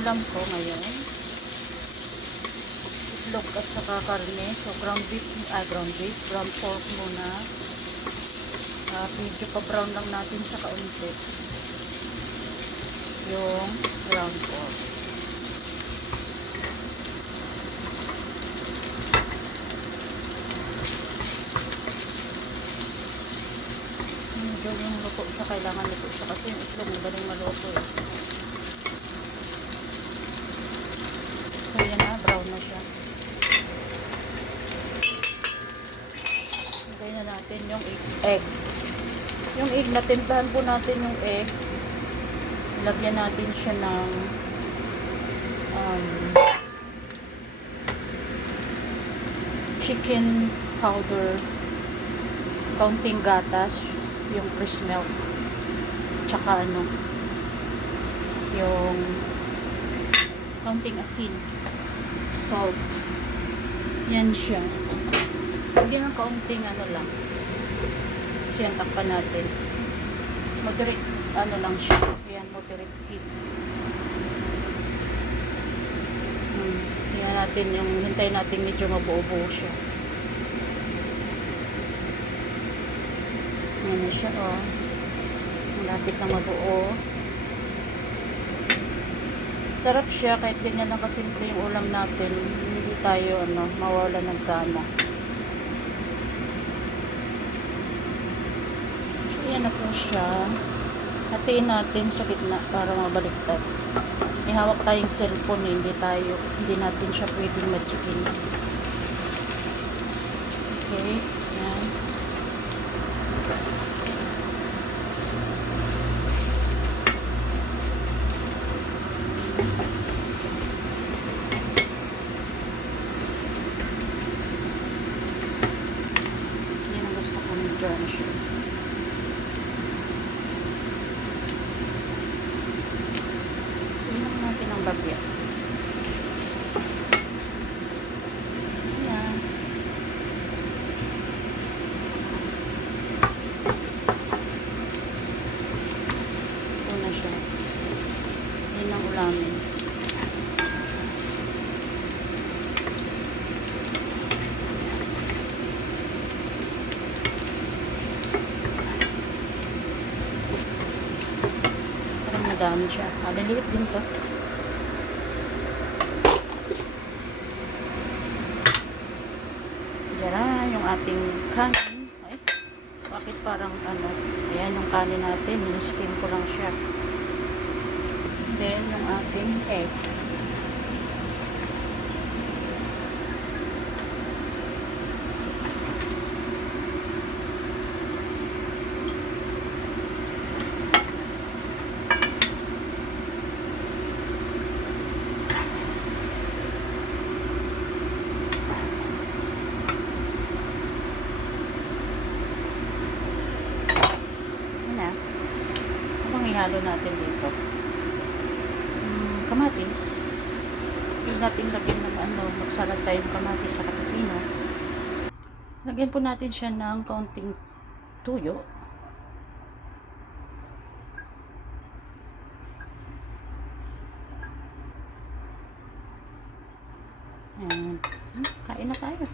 ulam ko ngayon, itlog at saka karne. So ground pork muna. Medyo pa-brown lang natin siya kaunti. Yung ground pork. Medyo yung luto siya, kailangan luto siya kasi yung itlog magaling maluto eh. So yan na, brown na siya. Lagay na natin yung egg. Yung egg, natimplahan po natin yung egg. Lagyan natin siya ng chicken powder, kaunting gatas, yung fresh milk, tsaka yung kaunting asin, salt. Yan siya. Hindi ng kaunting lang. Yan, takpan natin. Moderate, lang siya. Yan, moderate heat. Tingnan natin yung, hintayin natin medyo mabuo-buo siya. Yan na siya, oh. Malapit na mabuo. Sarap siya, kahit ganyan lang kasimple yung ulam natin. Hindi tayo, mawala ng gana. Ayan na po siya. Hatiin natin sa gitna para mabaliktad. May hawak tayong cellphone eh. Hindi natin siya pwedeng ma-chicken. Okay. Ayan. Yan ang gusto ko ng dyan siya. Ng bagya. Ayan. Ito na siya. Yan ang ulamin. Parang madami siya. Maliliit din to. Yan yung ating kanin. Ay, bakit parang ayan yung kanin natin. Steam ko lang siya. Then, yung ating egg. Ihalo natin dito kamatis. Huwag natin lagyan ng magsalag tayong kamatis sa pipino. Lagyan po natin siya ng kaunting tuyo. And kain na tayo.